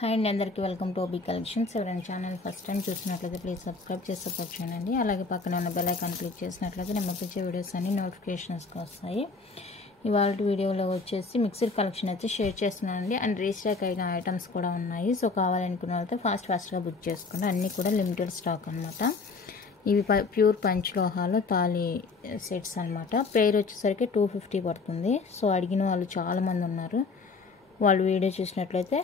Hi అండి, అందరికీ welcome to OB collections. ఎవరైనా ఛానల్ ఫస్ట్ టైం చూసినట్లయితే ప్లీజ్ సబ్స్క్రైబ్ చేసి సపోర్ట్ చేయండి. అలాగే పక్కన ఉన్న బెల్ ఐకాన్ క్లిక్ చేసినట్లయితే నేను పంపించే వీడియోస్ అన్ని నోటిఫికేషన్స్కి వస్తాయి. ఇవాళ వీడియోలో వచ్చేసి మిక్సర్ కలెక్షన్ అయితే షేర్ చేస్తున్నానండి. అండ్ రీస్టాక్ అయిన ఐటమ్స్ కూడా ఉన్నాయి. సో కావాలనుకున్న వాళ్ళతో ఫాస్ట్గా బుక్ చేసుకోండి. అన్నీ కూడా లిమిటెడ్ స్టాక్ అనమాట. ఇవి ప్యూర్ పంచలోహాలు తాళి సెట్స్ అనమాట. పేరు వచ్చేసరికి 250 పడుతుంది. సో అడిగిన వాళ్ళు చాలామంది ఉన్నారు. వాళ్ళు వీడియో చూసినట్లయితే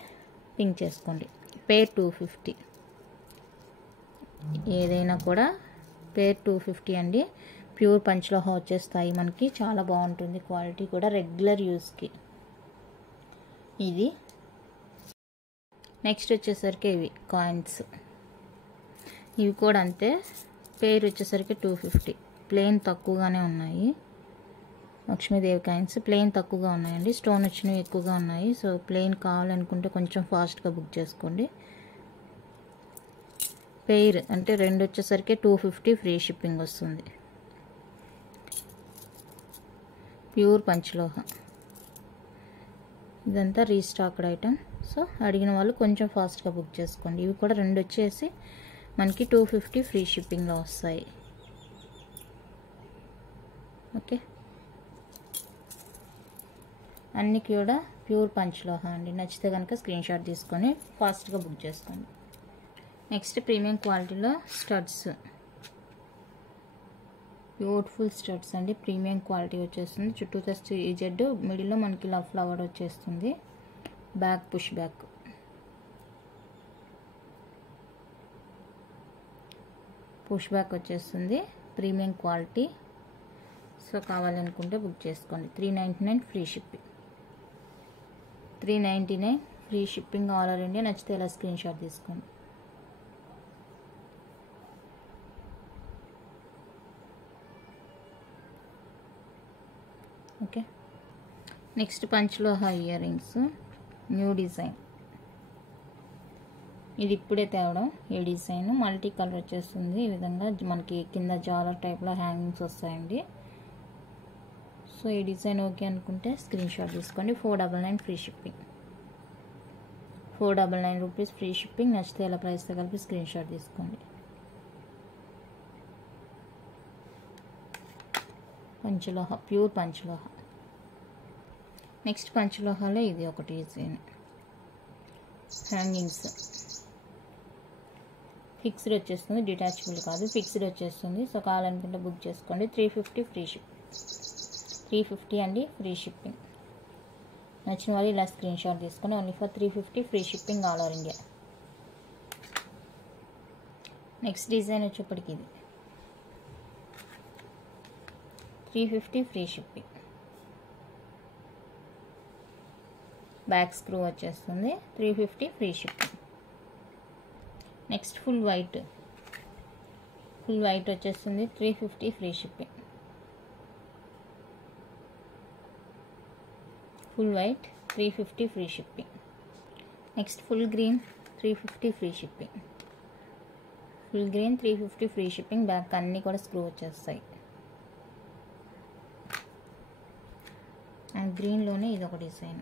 పింక్ చేసుకోండి. పేర్ 250, ఏదైనా కూడా పేర్ 250 అండి. ప్యూర్ పంచలోహ వచ్చేస్తాయి మనకి. చాలా బాగుంటుంది క్వాలిటీ కూడా, రెగ్యులర్ యూస్కి. ఇది నెక్స్ట్ వచ్చేసరికి ఇవి కాయిన్స్. ఇవి కూడా అంతే. పేరు వచ్చేసరికి 250. ప్లెయిన్ తక్కువగానే ఉన్నాయి. లక్ష్మీదేవి కాయిన్స్ ప్లెయిన్ తక్కువగా ఉన్నాయండి. స్టోన్ వచ్చినవి ఎక్కువగా ఉన్నాయి. సో ప్లెయిన్ కావాలనుకుంటే కొంచెం ఫాస్ట్గా బుక్ చేసుకోండి. పెయిర్ అంటే 2 వచ్చేసరికి 250 ఫ్రీ షిప్పింగ్ వస్తుంది. ప్యూర్ పంచలోహ, ఇదంతా రీస్టాక్డ్ ఐటమ్. సో అడిగిన వాళ్ళు కొంచెం ఫాస్ట్గా బుక్ చేసుకోండి. ఇవి కూడా 2 వచ్చేసి మనకి 250 ఫ్రీ షిప్పింగ్లో వస్తాయి. ఓకే, అన్నీ కూడా ప్యూర్ పంచలోహ అండి. నచ్చితే కనుక స్క్రీన్ షాట్ తీసుకొని ఫాస్ట్గా బుక్ చేసుకోండి. నెక్స్ట్ ప్రీమియం క్వాలిటీలో స్టడ్స్, బ్యూటిఫుల్ స్టడ్స్ అండి. ప్రీమియం క్వాలిటీ వచ్చేస్తుంది. చుట్టూ జస్ట్ ఈ జెడ్ మిడిల్లో మనకి ఇలా ఫ్లవర్ వచ్చేస్తుంది. Back push back. Push back వచ్చేస్తుంది. Premium quality. సో కావాలనుకుంటే బుక్ చేసుకోండి. 399 free shipping. 399 free shipping all over India. నచ్చితే ఇలా స్క్రీన్ షాట్ తీసుకోండి. ఓకే, నెక్స్ట్ పంచలోహ ఇయర్ రింగ్స్, న్యూ డిజైన్. ఇది ఇప్పుడే తేవడం. ఈ డిజైన్ మల్టీ కలర్ వచ్చేస్తుంది. ఈ విధంగా మనకి కింద జాలర్ టైప్లో హ్యాంగింగ్స్ వస్తాయండి. సో ఈ డిజైన్ ఓకే అనుకుంటే స్క్రీన్ షాట్ తీసుకోండి. 499 free shipping. 499 rupees free shipping. నచ్చితే ఇలా ప్రైస్తో కలిపి స్క్రీన్ షాట్ తీసుకోండి. పంచలోహ, ప్యూర్ పంచలోహ. నెక్స్ట్ పంచలోహాలో ఇది ఒకటి డిజైన్. హ్యాంగింగ్స్ ఫిక్స్డ్ వచ్చేస్తుంది. డిటాచబుల్ కాదు, ఫిక్స్డ్ వచ్చేస్తుంది. సో కావాలనుకుంటే బుక్ చేసుకోండి. 350 ఫ్రీ షిప్పింగ్. 350 అండి ఫ్రీ షిప్పింగ్. నచ్చిన వాళ్ళు ఇలా స్క్రీన్ షాట్ తీసుకొని only for 350 free shipping all over India. Next design వచ్చేప్పటికి ఇది 350 ఫ్రీ షిప్పింగ్. బ్యాక్ స్క్రూ వచ్చేస్తుంది. 350 free shipping. Next full white వచ్చేస్తుంది. 350 free shipping. Full white 350 free shipping. Next full green 350 free shipping. Full green 350 free shipping. Back అన్నీ కూడా screw వచ్చేస్తాయి. And గ్రీన్లోనే ఇదొక design.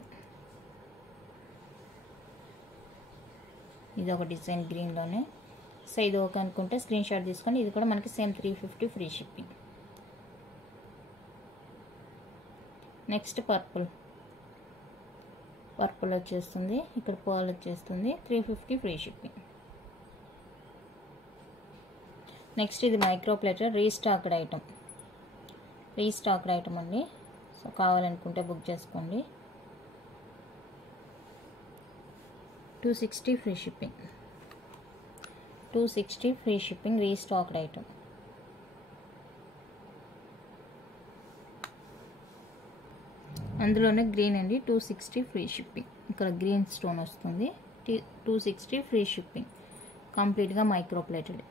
గ్రీన్లోనే. So ఇది okay అనుకుంటే స్క్రీన్ షాట్ తీసుకొని ఇది కూడా మనకి same 350 free shipping. Next purple వచ్చేస్తుంది. ఇక్కడ పర్ల్ వచ్చేస్తుంది. 350 ఫ్రీ షిప్పింగ్. నెక్స్ట్ ఇది మైక్రో ప్లేటర్ రీస్టాక్డ్ ఐటమ్ అండి. సో కావాలనుకుంటే బుక్ చేసుకోండి. 260 free shipping. 260 free shipping restocked item. అందులోనే గ్రీన్ అండి. 260 ఫ్రీ షిప్పింగ్. ఇక్కడ గ్రీన్ స్టోన్ వస్తుంది. 260 ఫ్రీ షిప్పింగ్. కంప్లీట్గా మైక్రో ప్లేటెడ్.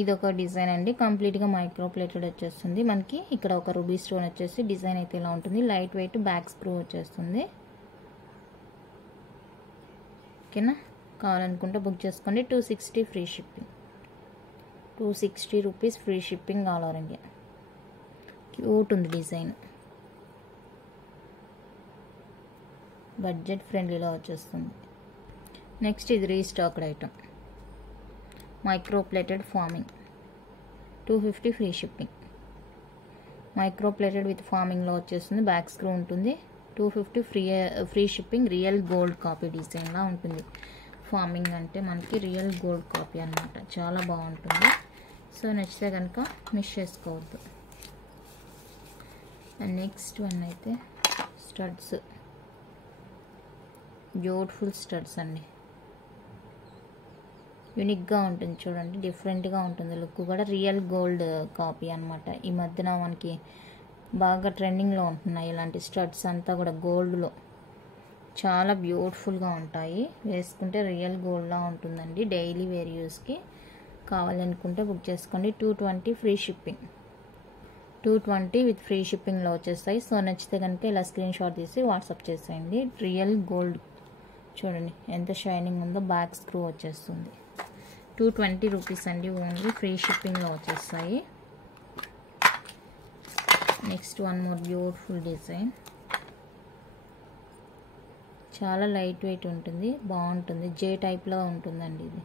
ఇదొక డిజైన్ అండి. కంప్లీట్గా మైక్రో ప్లేటెడ్ వచ్చేస్తుంది మనకి. ఇక్కడ ఒక రూబీ స్టోన్ వచ్చేసి డిజైన్ అయితే ఇలా ఉంటుంది. లైట్ వెయిట్ బ్యాక్ స్క్రూ వచ్చేస్తుంది. ఓకేనా, కావాలనుకుంటే బుక్ చేసుకోండి. 260 free shipping. 260 rupees free shipping all over India. Cute ఉంది డిజైన్. బడ్జెట్ ఫ్రెండ్లీలో వచ్చేస్తుంది. నెక్స్ట్ ఇది restocked item, micro plated forming, 250 free shipping. Micro plated with ఫార్మింగ్లో వచ్చేస్తుంది, బ్యాక్ స్క్రూ ఉంటుంది, 250 free shipping. Real gold copy డిజైన్లా ఉంటుంది. ఫార్మింగ్ అంటే మనకి రియల్ గోల్డ్ కాపీ అన్నమాట, చాలా బాగుంటుంది. సో నచ్చితే కనుక మిస్ చేసుకోవద్దు. అండ్ నెక్స్ట్ వన్ అయితే స్టడ్స్, బ్యూటిఫుల్ స్టడ్స్ అండి. యూనిక్గా ఉంటుంది చూడండి, డిఫరెంట్గా ఉంటుంది లుక్ కూడా. రియల్ గోల్డ్ కాపీ అనమాట. ఈ మధ్యన మనకి బాగా ట్రెండింగ్లో ఉంటున్నాయి ఇలాంటి స్టడ్స్ అంతా కూడా గోల్డ్లో. చాలా బ్యూటిఫుల్గా ఉంటాయి, వేసుకుంటే రియల్ గోల్డ్లా ఉంటుందండి. డైలీ వేర్ యూస్కి కావాలనుకుంటే బుక్ చేసుకోండి. 220 ఫ్రీ షిప్పింగ్, 220 విత్ ఫ్రీ షిప్పింగ్లో వచ్చేస్తాయి. సో నచ్చితే కనుక ఇలా స్క్రీన్ షాట్ తీసి వాట్సాప్ చేసేయండి. రియల్ గోల్డ్ చూడండి ఎంత షైనింగ్ ఉందో, బ్యాక్ స్క్రూ వచ్చేస్తుంది. 220 రూపీస్ అండి, ఓన్లీ ఫ్రీ షిప్పింగ్లో వచ్చేస్తాయి. Next one more beautiful design, చాలా లైట్ వెయిట్ ఉంటుంది, బాగుంటుంది. జే టైప్లో ఉంటుందండి ఇది.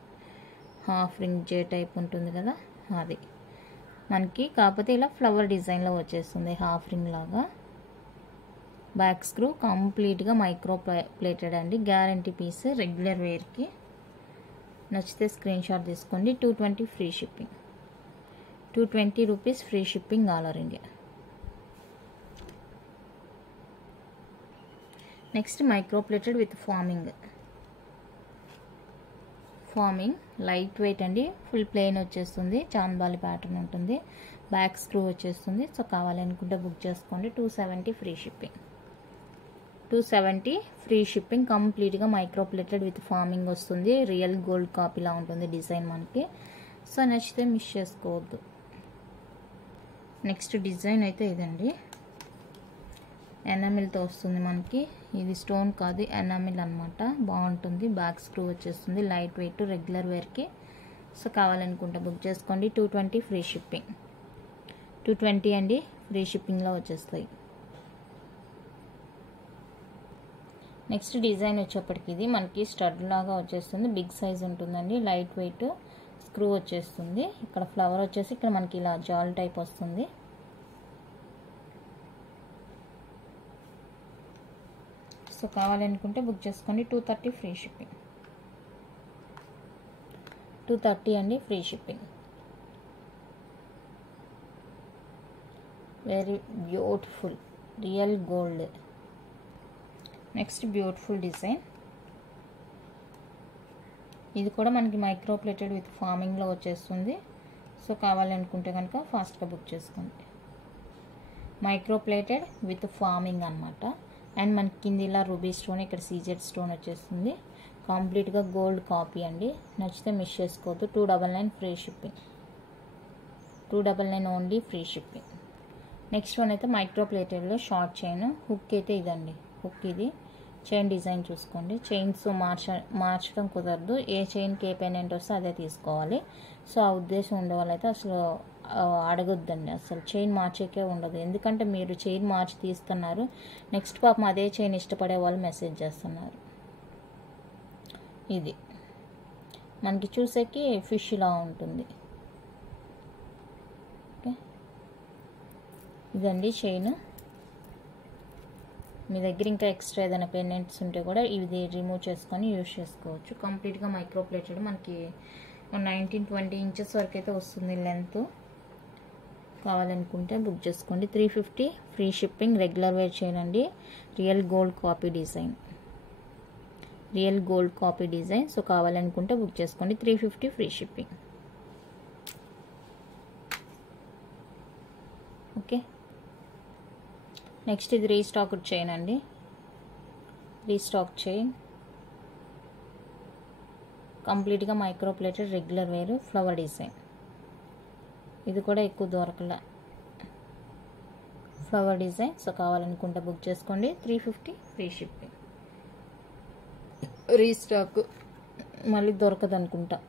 హాఫ్ రింగ్ జే టైప్ ఉంటుంది కదా అది మనకి, కాకపోతే ఇలా ఫ్లవర్ డిజైన్లో వచ్చేస్తుంది హాఫ్ రింగ్ లాగా. బ్యాక్ స్క్రూ కంప్లీట్గా మైక్రో ప్లేటెడ్ అండి, గ్యారంటీ పీస్, రెగ్యులర్ వేర్కి. నచ్చితే స్క్రీన్ షాట్ తీసుకోండి. 220 free shipping, 220 rupees free shipping all over India. Next micro plated with farming light weight అండి, ఫుల్ ప్లెయిన్ వచ్చేస్తుంది, చాంబాలి ప్యాటర్న్ ఉంటుంది, బ్యాక్ స్క్రూ వచ్చేస్తుంది. సో కావాలనుకుంటే బుక్ చేసుకోండి. 270 ఫ్రీ షిప్పింగ్, 270 ఫ్రీ షిప్పింగ్. కంప్లీట్గా మైక్రో ప్లేటెడ్ విత్ ఫార్మింగ్ వస్తుంది, real gold కాపీలా ఉంటుంది design మనకి. సో నచ్చితే మిస్ చేసుకోవద్దు. నెక్స్ట్ డిజైన్ అయితే ఇదండి, ఎనామిల్తో వస్తుంది మనకి. ఇది స్టోన్ కాదు, ఎనామిల్ అనమాట, బాగుంటుంది. బ్యాక్ స్క్రూ వచ్చేస్తుంది, లైట్ వెయిట్, రెగ్యులర్ వేర్కి. సో కావాలనుకుంటే బుక్ చేసుకోండి. 220 ఫ్రీ షిప్పింగ్, 220 అండి, ఫ్రీ షిప్పింగ్లో వచ్చేస్తాయి. నెక్స్ట్ డిజైన్ వచ్చేప్పటికి ఇది మనకి స్టడ్ లాగా వచ్చేస్తుంది, బిగ్ సైజ్ ఉంటుందండి, లైట్ వెయిట్, స్క్రూ వచ్చేస్తుంది. ఇక్కడ ఫ్లవర్ వచ్చేసి ఇక్కడ మనకి ఇలా జాల్ టైప్ వస్తుంది. సో కావాలనుకుంటే బుక్ చేసుకోండి. 230 ఫ్రీ షిప్పింగ్, 230 అండి, free shipping. Very beautiful real gold. Next beautiful design, ఇది కూడా మనకి మైక్రో ప్లేటెడ్ విత్ ఫార్మింగ్లో వచ్చేస్తుంది. సో కావాలనుకుంటే కనుక ఫాస్ట్గా బుక్ చేసుకోండి. మైక్రో ప్లేటెడ్ విత్ ఫార్మింగ్ అనమాట. అండ్ మనకి కింద ఇలా రూబీ స్టోన్, ఇక్కడ సీజెడ్ స్టోన్ వచ్చేస్తుంది. కంప్లీట్గా గోల్డ్ కాపీ అండి, నచ్చితే మిస్ చేసుకోవద్దు. 299 free shipping, 299 only free shipping. Next one అయితే మైక్రో ప్లేటెడ్లో షార్ట్ చైన్, హుక్ అయితే ఇదండి. హుక్ ఇది చైన్ డిజైన్ చూసుకోండి. చైన్స్ మార్చడం కుదరదు, ఏ చైన్కి ఏ పెండెంట్ వస్తే అదే తీసుకోవాలి. సో ఆ ఉద్దేశం ఉండే వాళ్ళైతే అసలు అడగొద్దండి, అసలు చైన్ మార్చేకే ఉండదు. ఎందుకంటే మీరు చైన్ మార్చి తీస్తున్నారు, నెక్స్ట్ పాపం అదే చైన్ ఇష్టపడే వాళ్ళు మెసేజ్ చేస్తున్నారు. ఇది మనకి చూసేకి ఫిష్ లా ఉంటుంది. ఓకే, ఇదండి చైన్. మీ దగ్గర ఇంకా ఎక్స్ట్రా ఏదైనా పెండెంట్స్ ఉంటే కూడా ఇది రిమూవ్ చేసుకొని యూజ్ చేసుకోవచ్చు. కంప్లీట్గా మైక్రో ప్లేటెడ్, మనకి 19-20 ఇంచెస్ వరకు అయితే వస్తుంది లెంత్. కావాలనుకుంటే బుక్ చేసుకోండి. 350 ఫ్రీ షిప్పింగ్, రెగ్యులర్ వేర్ చేయండి. Real gold copy design, real gold copy design. So కావాలనుకుంటే బుక్ చేసుకోండి. 350 ఫ్రీ షిప్పింగ్. ఓకే, నెక్స్ట్ ఇది రీస్టాక్ చైన్ అండి, రీస్టాక్ చైన్, కంప్లీట్గా micro plated, regular wear, flower design. ఇది కూడా ఎక్కువ దొరకలే, ఫ్లవర్ డిజైన్. సో కావాలనుకుంటే బుక్ చేసుకోండి. 350 ఫ్రీ షిప్పింగ్. రీస్టాక్ మళ్ళీ దొరకదు అనుకుంటా,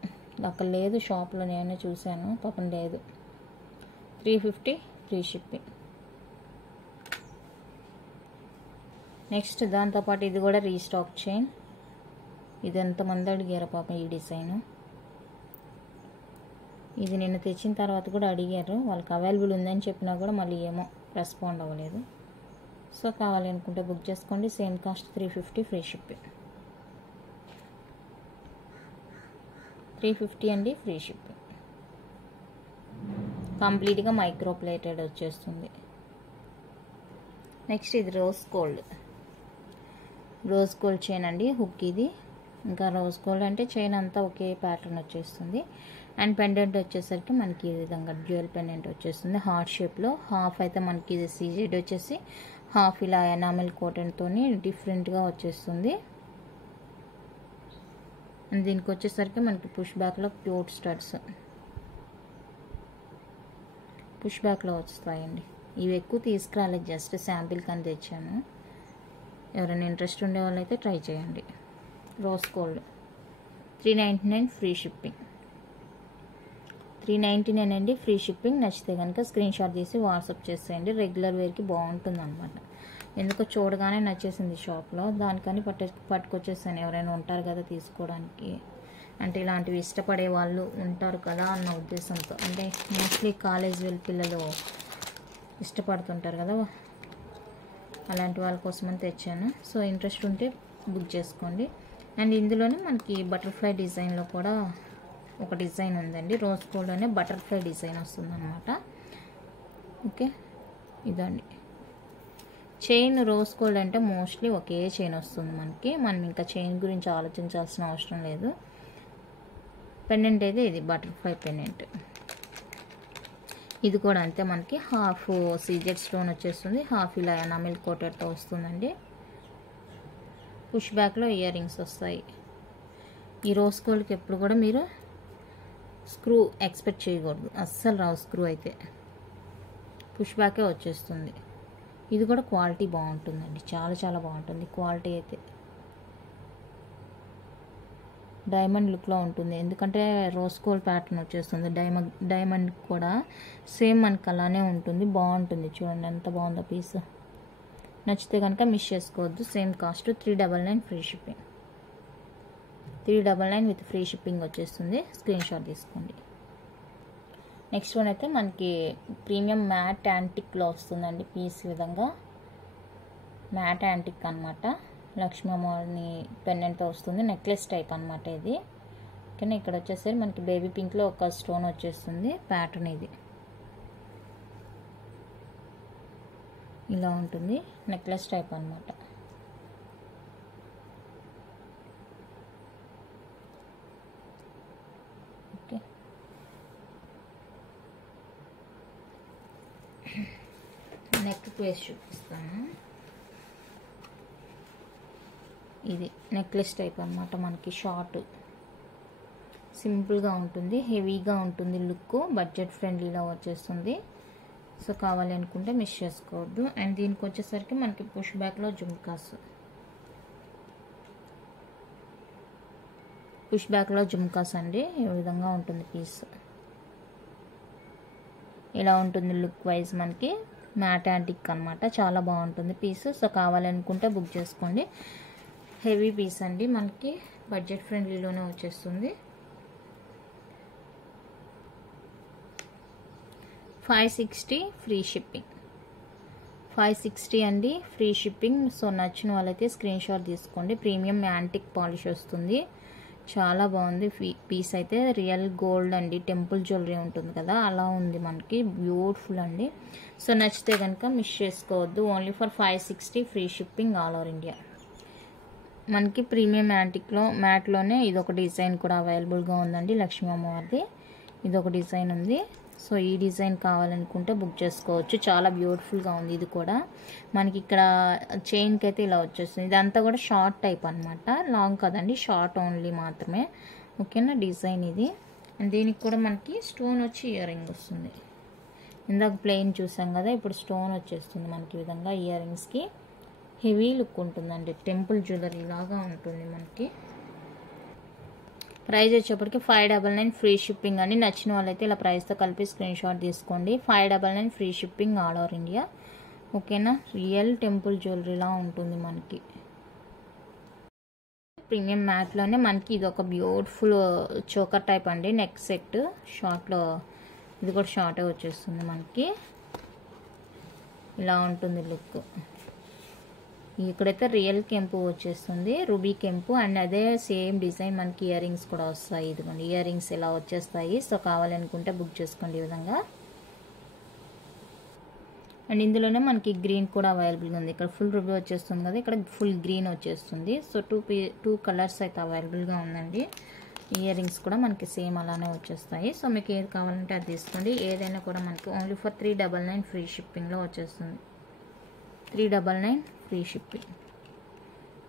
అక్కడ లేదు షాప్లో, నేనే చూశాను, పాపం లేదు. 350 ఫ్రీ షిప్పింగ్. నెక్స్ట్ దాంతోపాటు ఇది కూడా రీస్టాక్ చైన్. ఇది ఎంతమంది అడిగారు పాపం ఈ డిజైన్. ఇది నిన్న తెచ్చిన తర్వాత కూడా అడిగారు, వాళ్ళకి అవైలబుల్ ఉందని చెప్పినా కూడా మళ్ళీ ఏమో రెస్పాండ్ అవ్వలేదు. సో కావాలి అనుకుంటే బుక్ చేసుకోండి. Same cost 350 free shipping. 350 అండి ఫ్రీ షిప్పింగ్. కంప్లీట్గా మైక్రో ప్లేటెడ్ వచ్చేస్తుంది. నెక్స్ట్ ఇది రోజ్ గోల్డ్ చైన్ అండి. హుక్ ఇది. ఇంకా రోజ్ గోల్డ్ అంటే చైన్ అంతా ఒకే ప్యాటర్న్ వచ్చేస్తుంది. అండ్ పెండెంట్ వచ్చేసరికి మనకి ఈ విధంగా డ్యూయల్ పెండెంట్ వచ్చేస్తుంది హార్ట్ షేప్లో. హాఫ్ అయితే మనకి ఇది సీజెడ్ వచ్చేసి, హాఫ్ ఇలా ఎనామిల్ కోటన్తో డిఫరెంట్గా వచ్చేస్తుంది. అండ్ దీనికి వచ్చేసరికి మనకి పుష్ బ్యాక్లో క్యూట్ స్టడ్స్ పుష్ బ్యాక్లో వస్తాయండి. ఇవి ఎక్కువ తీసుకురాలేదు, జస్ట్ శాంపిల్ కానీ తెచ్చాను. ఎవరైనా ఇంట్రెస్ట్ ఉండే వాళ్ళైతే ట్రై చేయండి. Rose gold 399 free shipping. 399 అండి ఫ్రీ షిప్పింగ్. నచ్చితే కనుక స్క్రీన్ షాట్ తీసి వాట్సాప్ చేసేయండి. రెగ్యులర్ వేర్కి బాగుంటుంది అనమాట. ఎందుకో చూడగానే నచ్చేసింది షాప్లో, దానికని పట్టుకొచ్చేసాను. ఎవరైనా ఉంటారు కదా తీసుకోవడానికి, అంటే ఇలాంటివి ఇష్టపడే వాళ్ళు ఉంటారు కదా అన్న ఉద్దేశంతో. అంటే మోస్ట్లీ కాలేజ్ పిల్లలు ఇష్టపడుతుంటారు కదా, అలాంటి వాళ్ళ కోసమని తెచ్చాను. సో ఇంట్రెస్ట్ ఉంటే బుక్ చేసుకోండి. అండ్ ఇందులోనే మనకి బటర్ఫ్లై డిజైన్లో కూడా ఒక డిజైన్ ఉందండి. రోజ్ గోల్డ్లోనే బటర్ఫ్లై డిజైన్ వస్తుంది అనమాట. ఓకే, ఇదండి చైన్. రోజ్ గోల్డ్ అంటే మోస్ట్లీ ఒకే చైన్ వస్తుంది మనకి. మనం ఇంకా చైన్ గురించి ఆలోచించాల్సిన అవసరం లేదు. పెండెంట్ అయితే ఇది బటర్ఫ్లై పెండెంట్. ఇది కూడా అంతే, మనకి హాఫ్ సీజెడ్ స్టోన్ వచ్చేస్తుంది, హాఫ్ ఇలా ఎనామిల్ కోటెడ్తో వస్తుందండి. పుష్ బ్యాక్లో ఇయర్ రింగ్స్ వస్తాయి. ఈ రోజ్ గోల్డ్కి ఎప్పుడు కూడా మీరు స్క్రూ ఎక్స్పెక్ట్ చేయకూడదు, అస్సలు రావు స్క్రూ అయితే. పుష్ బ్యాకే వచ్చేస్తుంది. ఇది కూడా క్వాలిటీ బాగుంటుందండి, చాలా చాలా బాగుంటుంది క్వాలిటీ అయితే. డైమండ్ లుక్లో ఉంటుంది, ఎందుకంటే రోజ్ గోల్డ్ ప్యాటర్న్ వచ్చేస్తుంది. డైమండ్ కూడా సేమ్ మనకి అలానే ఉంటుంది, బాగుంటుంది. చూడండి ఎంత బాగుందో పీస్. నచ్చితే కనుక మిస్ చేసుకోవద్దు. Same cost 399 free shipping. 399 with free shipping వచ్చేస్తుంది. స్క్రీన్ షాట్ తీసుకోండి. నెక్స్ట్ వన్ అయితే మనకి ప్రీమియం మ్యాట్ యాంటిక్లో వస్తుందండి పీస్. విధంగా మ్యాట్ యాంటిక్ అనమాట. లక్ష్మీ అమ్మవారిని పెండెంట్తో వస్తుంది, నెక్లెస్ టైప్ అనమాట ఇది. ఓకేనా, ఇక్కడ వచ్చేసరికి మనకి బేబీ పింక్లో ఒక స్టోన్ వచ్చేస్తుంది. ప్యాటర్న్ ఇది ఇలా ఉంటుంది, నెక్లెస్ టైప్ అనమాట. ఓకే, నెక్ వేసి చూపిస్తాను. ఇది నెక్లెస్ టైప్ అనమాట. మనకి షార్ట్ సింపుల్గా ఉంటుంది, హెవీగా ఉంటుంది లుక్, బడ్జెట్ ఫ్రెండ్లీలో వచ్చేస్తుంది. సో కావాలి అనుకుంటే మిస్ చేసుకోవద్దు. అండ్ దీనికి వచ్చేసరికి మనకి పుష్ బ్యాక్లో జుమ్కాస్ అండి. ఈ విధంగా ఉంటుంది పీస్. ఇలా ఉంటుంది లుక్ వైజ్. మనకి మ్యాట్ యాంటిక్ అనమాట, చాలా బాగుంటుంది పీస్. సో కావాలనుకుంటే బుక్ చేసుకోండి. హెవీ పీస్ అండి, మనకి బడ్జెట్ ఫ్రెండ్లీలోనే వచ్చేస్తుంది. 560 ఫ్రీ షిప్పింగ్. 560 అండి ఫ్రీ షిప్పింగ్. సో నచ్చిన వాళ్ళైతే స్క్రీన్ షాట్ తీసుకోండి. ప్రీమియం యాంటిక్ పాలిష్ వస్తుంది, చాలా బాగుంది పీస్ అయితే. రియల్ గోల్డ్ అండి, టెంపుల్ జ్యువెలరీ ఉంటుంది కదా అలా ఉంది మనకి, బ్యూటిఫుల్ అండి. సో నచ్చితే కనుక మిస్ చేసుకోవద్దు. Only for 560 free shipping all over India. మనకి ప్రీమియం యాంటిక్లో మ్యాట్లోనే ఇదొక డిజైన్ కూడా అవైలబుల్గా ఉందండి, లక్ష్మీ అమ్మవారిది. ఇదొక డిజైన్ ఉంది. సో ఈ డిజైన్ కావాలనుకుంటే బుక్ చేసుకోవచ్చు, చాలా బ్యూటిఫుల్గా ఉంది. ఇది కూడా మనకి ఇక్కడ చైన్కి అయితే ఇలా వచ్చేస్తుంది. ఇదంతా కూడా షార్ట్ టైప్ అనమాట, లాంగ్ కదండి, షార్ట్ ఓన్లీ మాత్రమే. ఓకేనా, డిజైన్ ఇది. అండ్ దీనికి కూడా మనకి స్టోన్ వచ్చి ఇయర్ రింగ్ వస్తుంది. ఇందాక ప్లెయిన్ చూసాం కదా, ఇప్పుడు స్టోన్ వచ్చేస్తుంది మనకి విధంగా ఇయర్ రింగ్స్కి. హెవీ లుక్ ఉంటుందండి, టెంపుల్ జ్యువెలరీ లాగా ఉంటుంది మనకి. ప్రైస్ వచ్చేప్పటికి 599 ఫ్రీ షిప్పింగ్ అని. నచ్చిన వాళ్ళైతే ఇలా ప్రైస్తో కలిపి స్క్రీన్ షాట్ తీసుకోండి. 599 free shipping all over India. ఓకేనా. రియల్ టెంపుల్ జ్యువెలరీలా ఉంటుంది మనకి. ప్రీమియం మ్యాట్లోనే మనకి ఇది ఒక బ్యూటిఫుల్ చోకర్ టైప్ అండి. నెక్ సెట్ షార్ట్లో, ఇది కూడా షార్టే వచ్చేస్తుంది మనకి. ఇలా ఉంటుంది లుక్. ఇక్కడైతే రియల్ కెంపు వచ్చేస్తుంది, రూబీ కెంపు. అండ్ అదే సేమ్ డిజైన్ మనకి ఇయర్ రింగ్స్ కూడా వస్తాయి. ఇదిగోండి ఇయర్ రింగ్స్ ఇలా వచ్చేస్తాయి. సో కావాలనుకుంటే బుక్ చేసుకోండి ఈ విధంగా. అండ్ ఇందులోనే మనకి గ్రీన్ కూడా అవైలబుల్గా ఉంది. ఇక్కడ ఫుల్ రూబీ వచ్చేస్తుంది కదా, ఇక్కడ ఫుల్ గ్రీన్ వచ్చేస్తుంది. సో టూ కలర్స్ అయితే అవైలబుల్గా ఉందండి. ఇయర్ రింగ్స్ కూడా మనకి సేమ్ అలానే వచ్చేస్తాయి. సో మీకు ఏది కావాలంటే అది తీసుకోండి. ఏదైనా కూడా మనకి ఓన్లీ ఫర్ 399 ఫ్రీ షిప్పింగ్లో వచ్చేస్తుంది. 399 ఫ్రీ షిప్పింగ్.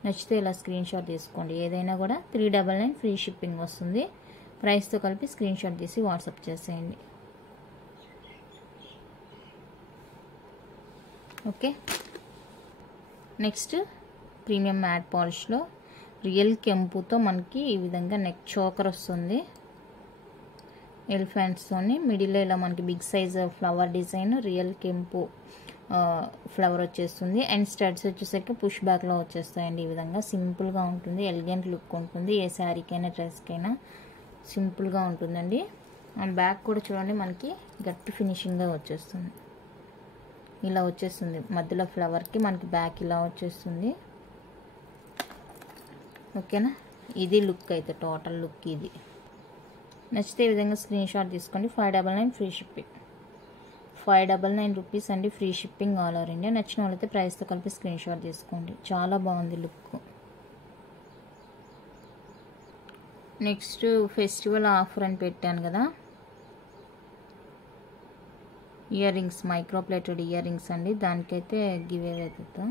నచ్చితే ఇలా స్క్రీన్ షాట్ తీసుకోండి. ఏదైనా కూడా 399 ఫ్రీ షిప్పింగ్ వస్తుంది. ప్రైస్తో కలిపి స్క్రీన్ షాట్ తీసి వాట్సాప్ చేసేయండి. ఓకే. నెక్స్ట్ ప్రీమియం మ్యాట్ పాలిష్లో రియల్ కెంపుతో మనకి ఈ విధంగా నెక్ చోకర్ వస్తుంది. ఎలిఫెంట్స్తోని మిడిల్లో ఇలా మనకి big size flower design, real కెంపు ఫ్లవర్ వచ్చేస్తుంది. అండ్ స్టడ్స్ వచ్చేసరికి పుష్ బ్యాక్లో వచ్చేస్తాయండి. ఈ విధంగా సింపుల్గా ఉంటుంది, ఎలిగెంట్ లుక్ ఉంటుంది. ఏ శారీకైనా డ్రెస్కైనా సింపుల్గా ఉంటుందండి. అండ్ బ్యాక్ కూడా చూడండి మనకి గట్టి ఫినిషింగ్గా వచ్చేస్తుంది. ఇలా వచ్చేస్తుంది మధ్యలో ఫ్లవర్కి మనకి బ్యాక్ ఇలా వచ్చేస్తుంది. ఓకేనా. ఇది లుక్ అయితే టోటల్ లుక్ ఇది. నచ్చితే ఈ విధంగా స్క్రీన్ షాట్ తీసుకోండి. 599 ఫ్రీ షిప్పింగ్. 599 రూపీస్ అండి free shipping all over India. నచ్చిన వాళ్ళైతే ప్రైస్తో కలిపి స్క్రీన్ షాట్ తీసుకోండి. చాలా బాగుంది లుక్. నెక్స్ట్ ఫెస్టివల్ ఆఫర్ అని పెట్టాను కదా, ear rings, micro plated ear rings అండి. దానికైతే గివ్ అవే అవుతుందా.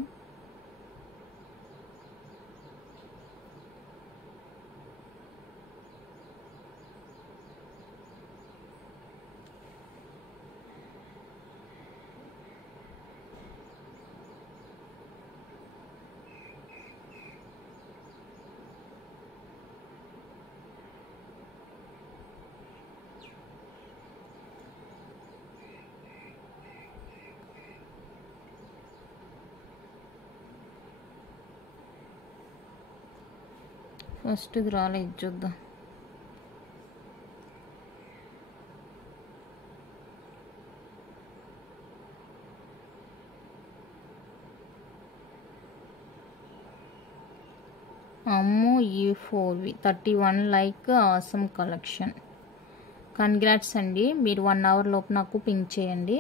ఫస్ట్ ఇది రాలేదు, చూద్దాం. అమ్మో, ఈ 4 31 లైక్ ఆసమ్ కలెక్షన్. కంగ్రాట్స్ అండి. మీరు 1 అవర్ లోపు నాకు పింక్ చేయండి.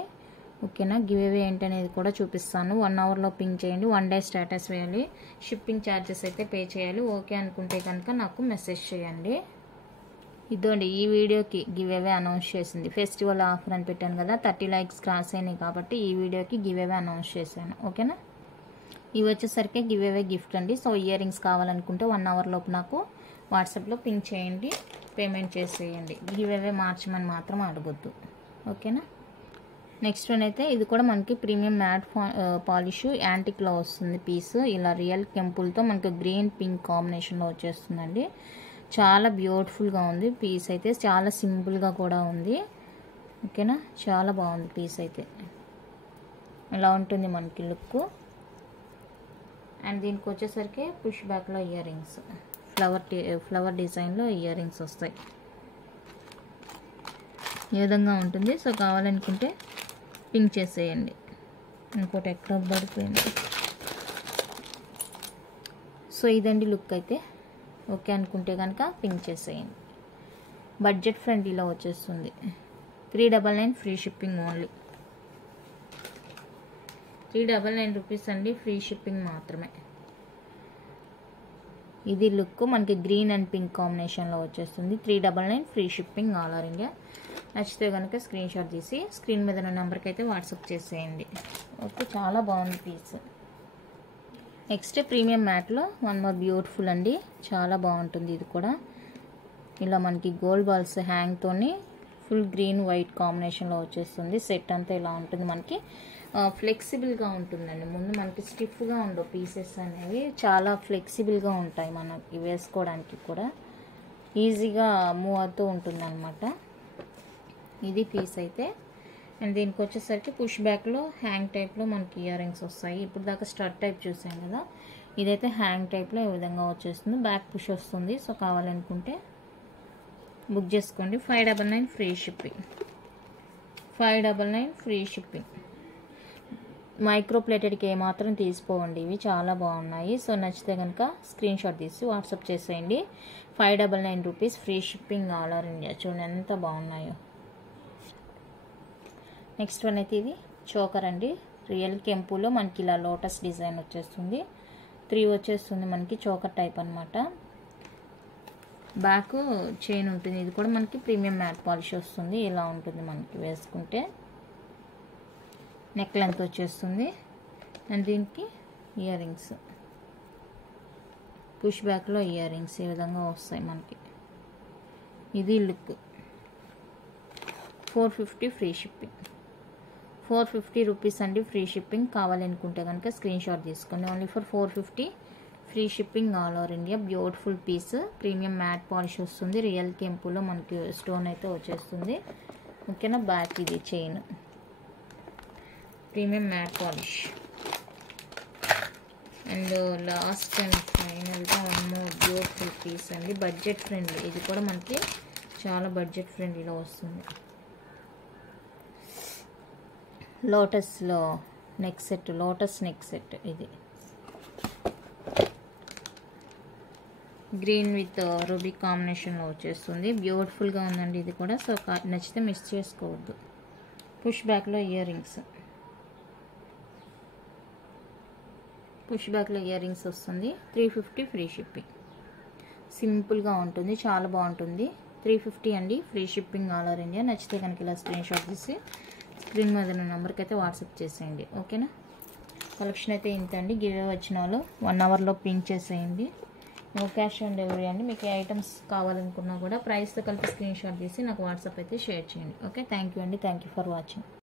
ఓకేనా. గివ్ అవే ఏంటనేది కూడా చూపిస్తాను. 1 అవర్లో పింక్ చేయండి. 1 డే స్టేటస్ వేయాలి. షిప్పింగ్ ఛార్జెస్ అయితే పే చేయాలి. ఓకే అనుకుంటే కనుక నాకు మెసేజ్ చేయండి. ఇదండి ఈ వీడియోకి గివ్ అవే అనౌన్స్ చేసింది. ఫెస్టివల్ ఆఫర్ అని పెట్టాను కదా, 30 లైక్స్ క్రాస్ అయినాయి కాబట్టి ఈ వీడియోకి గివ్ అవే అనౌన్స్ చేశాను. ఓకేనా. ఇవి వచ్చేసరికి గివ్ అవే గిఫ్ట్ అండి. సో ఇయర్ రింగ్స్ కావాలనుకుంటే 1 అవర్ లోపు నాకు వాట్సాప్లో పింక్ చేయండి, పేమెంట్ చేసేయండి. గివ్ అవే మార్చమని మాత్రం అడగొద్దు. ఓకేనా. నెక్స్ట్ వన్ అయితే ఇది కూడా మనకి ప్రీమియం మ్యాట్ పాలిష్ యాంటిక్లో వస్తుంది పీస్. ఇలా రియల్ కెంపుల్తో మనకి గ్రీన్ పింక్ కాంబినేషన్లో వచ్చేస్తుందండి. చాలా బ్యూటిఫుల్గా ఉంది పీస్ అయితే. చాలా సింపుల్గా కూడా ఉంది. ఓకేనా. చాలా బాగుంది పీస్ అయితే. ఇలా ఉంటుంది మనకి లుక్. అండ్ దీనికి వచ్చేసరికి పుష్ బ్యాక్లో ఇయర్ రింగ్స్, ఫ్లవర్ డిజైన్లో ఇయర్ రింగ్స్ వస్తాయి. ఈ విధంగా ఉంటుంది. సో కావాలనుకుంటే పింక్ చేసేయండి. ఇంకోటి ఎక్కడ పడిపోయింది. సో ఇదండి లుక్ అయితే. ఓకే అనుకుంటే కనుక పింక్ చేసేయండి. బడ్జెట్ ఫ్రెండ్లీలో వచ్చేస్తుంది. 399 ఫ్రీ షిప్పింగ్ ఓన్లీ. 399 రూపీస్ అండి ఫ్రీ షిప్పింగ్ మాత్రమే. ఇది లుక్ మనకి గ్రీన్ అండ్ పింక్ కాంబినేషన్లో వచ్చేస్తుంది. 399 free shipping all over India. నచ్చితే కనుక స్క్రీన్ షాట్ తీసి స్క్రీన్ మీద ఉన్న నెంబర్కి అయితే వాట్సాప్ చేసేయండి. ఓకే. చాలా బాగుంది పీస్. నెక్స్ట్ ప్రీమియం మ్యాట్లో 1 మోర్ బ్యూటిఫుల్ అండి. చాలా బాగుంటుంది ఇది కూడా. ఇలా మనకి గోల్డ్ బాల్స్ హ్యాంగ్తోని ఫుల్ గ్రీన్ వైట్ కాంబినేషన్లో వచ్చేస్తుంది. సెట్ అంతా ఇలా ఉంటుంది. మనకి ఫ్లెక్సిబుల్గా ఉంటుందండి. ముందు మనకి స్టిఫ్గా ఉండవు పీసెస్ అనేవి, చాలా ఫ్లెక్సిబుల్గా ఉంటాయి. మనకి వేసుకోవడానికి కూడా ఈజీగా మూవ్ అవుతూ ఉంటుంది అనమాట. ఇది పీస్ అయితే. అండ్ దీనికి వచ్చేసరికి పుష్ బ్యాక్లో హ్యాంగ్ టైప్లో మనకి ఇయర్ రింగ్స్ వస్తాయి. ఇప్పుడు దాకా స్టడ్ టైప్ చూసాం కదా, ఇదైతే హ్యాంగ్ టైప్లో ఈ విధంగా వచ్చేస్తుంది. బ్యాక్ పుష్ వస్తుంది. సో కావాలనుకుంటే బుక్ చేసుకోండి. 599 free shipping. 599 free shipping. Micro ప్లేటెడ్కి ఏమాత్రం తీసిపోవండి, ఇవి చాలా బాగున్నాయి. సో నచ్చితే కనుక స్క్రీన్ షాట్ తీసి వాట్సాప్ చేసేయండి. 599 rupees free shipping all over India. చూడండి ఎంత బాగున్నాయో. నెక్స్ట్ వన్ అయితే ఇది చోకర్ అండి. రియల్ కెంపులో మనకి ఇలా లోటస్ డిజైన్ వచ్చేస్తుంది. 3 వచ్చేస్తుంది మనకి, చోకర్ టైప్ అనమాట. బ్యాక్ చైన్ ఉంటుంది. ఇది కూడా మనకి ప్రీమియం మ్యాట్ పాలిష్ వస్తుంది. ఇలా ఉంటుంది మనకి వేసుకుంటే. నెక్ లెంత్ వచ్చేస్తుంది. అండ్ దీనికి ఇయర్ రింగ్స్, పుష్ బ్యాక్లో ఇయర్ రింగ్స్ ఈ విధంగా వస్తాయి మనకి. ఇది లుక్. 450 free shipping. 450 రూపీస్ అండి ఫ్రీ షిప్పింగ్. కావాలనుకుంటే కనుక స్క్రీన్ షాట్ తీసుకోండి. Only for 450 free shipping all over India. Beautiful piece, premium matte polish వస్తుంది. రియల్ కెంపులో మనకి స్టోన్ అయితే వచ్చేస్తుంది. ఓకేనా. బ్యాక్ ఇది chain, premium matte polish. And last and ఫైనల్గా వన్ మోర్ బ్యూటిఫుల్ పీస్ అండి. బడ్జెట్ ఫ్రెండ్లీ, ఇది కూడా మనకి చాలా బడ్జెట్ ఫ్రెండ్లీలో వస్తుంది. లోటస్లో neck set, lotus neck set. ఇది గ్రీన్ విత్ రూబీ కాంబినేషన్లో వచ్చేస్తుంది. బ్యూటిఫుల్గా ఉందండి ఇది కూడా. సో నచ్చితే మిస్ చేసుకోవద్దు. పుష్ బ్యాక్లో ఇయర్ రింగ్స్, పుష్ బ్యాక్లో ఇయర్ రింగ్స్ వస్తుంది. 350 ఫ్రీ షిప్పింగ్. సింపుల్గా ఉంటుంది, చాలా బాగుంటుంది. 350 అండి free shipping all over India. నచ్చితే కనుక ఇలా స్క్రీన్ షాట్ తీసి స్క్రీన్ మీద ఉన్న నెంబర్కి అయితే వాట్సాప్ చేసేయండి. ఓకేనా. కలెక్షన్ అయితే ఇంత అండి. గివ్ వచ్చిన వాళ్ళు 1 అవర్లో పింక్ చేసేయండి. నో క్యాష్ ఆన్ డెలివరీ అండి. మీకు ఏ ఐటమ్స్ కావాలనుకున్నా కూడా ప్రైస్తో కలిపి స్క్రీన్ షాట్ తీసి నాకు వాట్సాప్ అయితే షేర్ చేయండి. ఓకే. థ్యాంక్ యూ అండి. Thank you for watching.